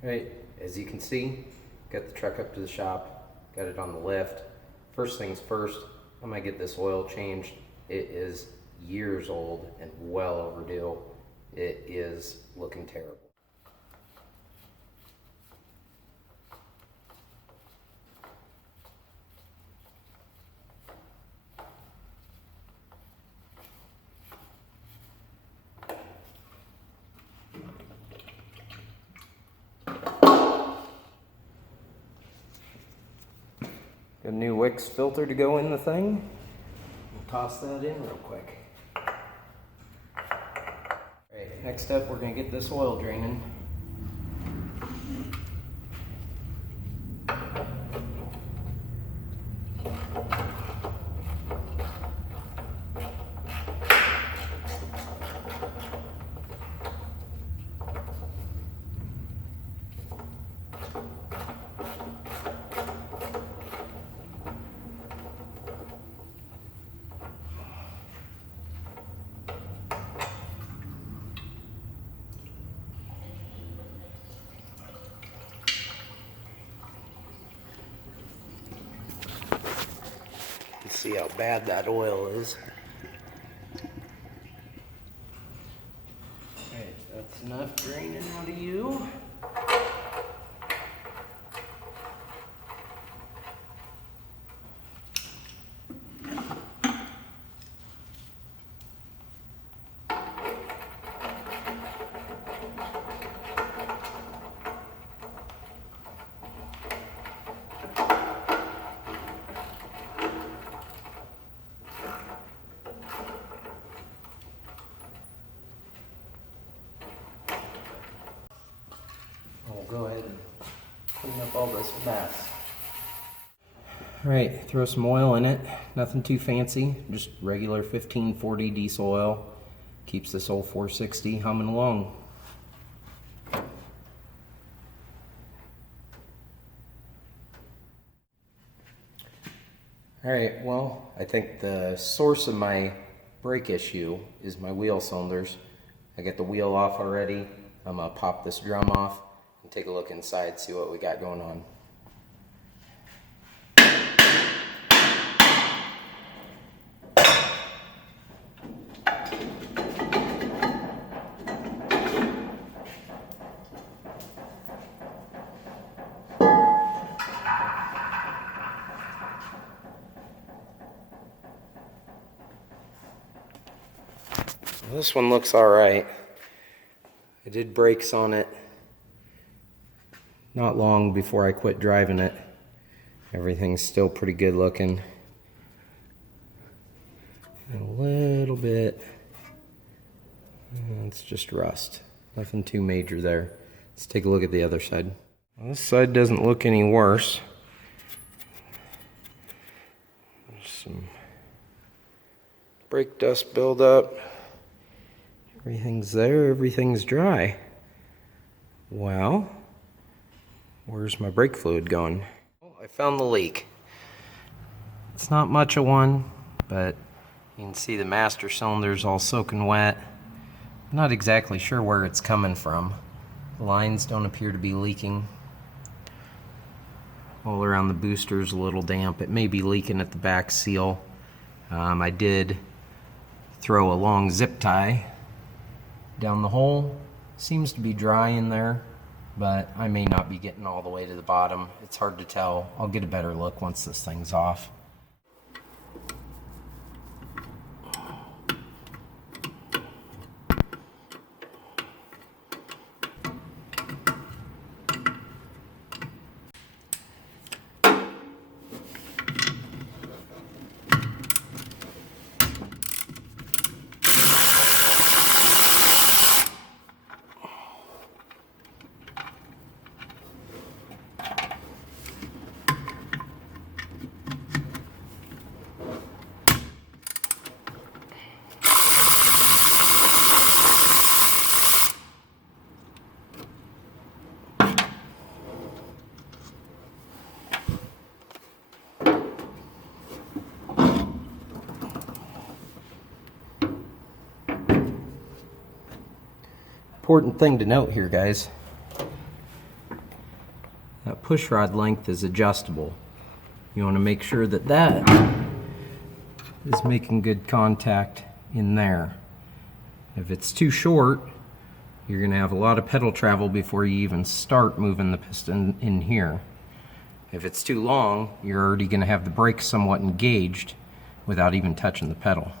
Right, as you can see, got the truck up to the shop, got it on the lift. First things first, I'm gonna get this oil changed. It is years old and well overdue. It is looking terrible. Got a new Wix filter to go in the thing. We'll toss that in real quick. Alright, next up we're going to get this oil draining. See how bad that oil is. Alright, that's enough draining out of you. Go ahead and clean up all this mess. Alright, throw some oil in it. Nothing too fancy, just regular 1540 diesel oil. Keeps this old 460 humming along. Alright, well, I think the source of my brake issue is my wheel cylinders. I got the wheel off already. I'm gonna pop this drum off and take a look inside, see what we got going on. This one looks alright. I did brakes on it not long before I quit driving it. Everything's still pretty good looking. And a little bit, it's just rust. Nothing too major there. Let's take a look at the other side. Well, this side doesn't look any worse. There's some brake dust buildup. Everything's there, everything's dry. Well, where's my brake fluid going? Oh, I found the leak. It's not much of one, but you can see the master cylinder's all soaking wet. I'm not exactly sure where it's coming from. The lines don't appear to be leaking. All around the booster's a little damp. It may be leaking at the back seal. I did throw a long zip tie down the hole. Seems to be dry in there, but I may not be getting all the way to the bottom. It's hard to tell. I'll get a better look once this thing's off. Important thing to note here, guys. push rod length is adjustable. You want to make sure that that is making good contact in there. If it's too short, you're going to have a lot of pedal travel before you even start moving the piston in here. If it's too long, you're already going to have the brakes somewhat engaged without even touching the pedal.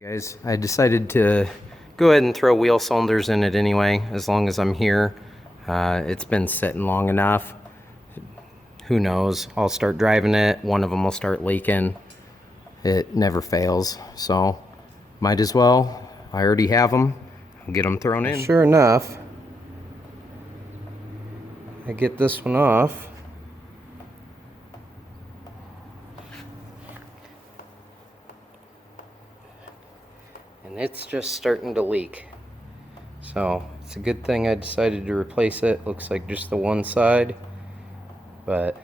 Guys, I decided to go ahead and throw wheel cylinders in it anyway, as long as I'm here. It's been sitting long enough. Who knows? I'll start driving it, one of them will start leaking. It never fails, so might as well. I already have them. I'll get them thrown in. Sure enough, I get this one off. And it's just starting to leak. So it's a good thing I decided to replace it. Looks like just the one side, but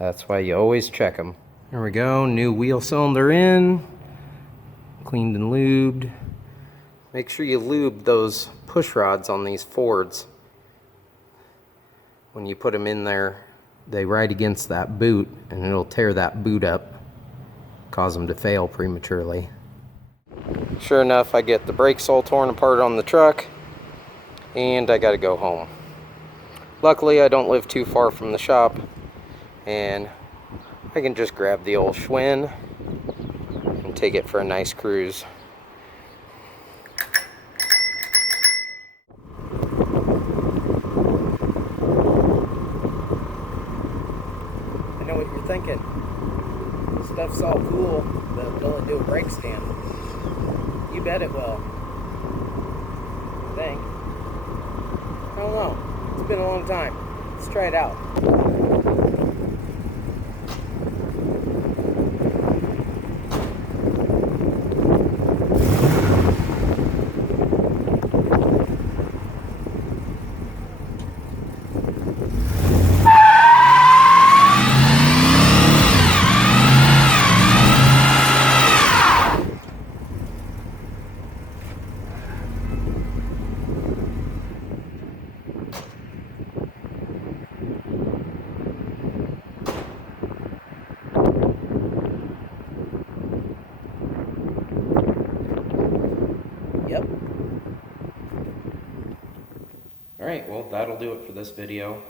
that's why you always check them. There we go, new wheel cylinder in, cleaned and lubed. Make sure you lube those push rods on these Fords. When you put them in there, they ride against that boot and it'll tear that boot up, cause them to fail prematurely. Sure enough, I get the brakes all torn apart on the truck, and I gotta go home. Luckily, I don't live too far from the shop, and I can just grab the old Schwinn and take it for a nice cruise. I know what you're thinking. This stuff's all cool, but will it do a brake stand? You bet it will. I think. I don't know. It's been a long time. Let's try it out. Yep. Alright, well that'll do it for this video.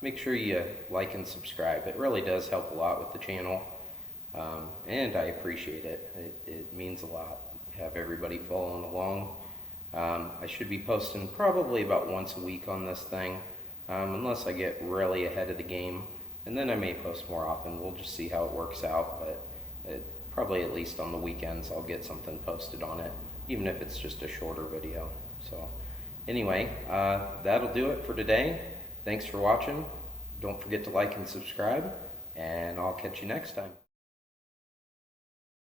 Make sure you like and subscribe. It really does help a lot with the channel. And I appreciate it. It means a lot to have everybody following along. I should be posting probably about once a week on this thing, unless I get really ahead of the game. And then I may post more often. We'll just see how it works out, but probably at least on the weekends I'll get something posted on it, even if it's just a shorter video. So anyway, that'll do it for today. Thanks for watching. Don't forget to like and subscribe, and I'll catch you next time.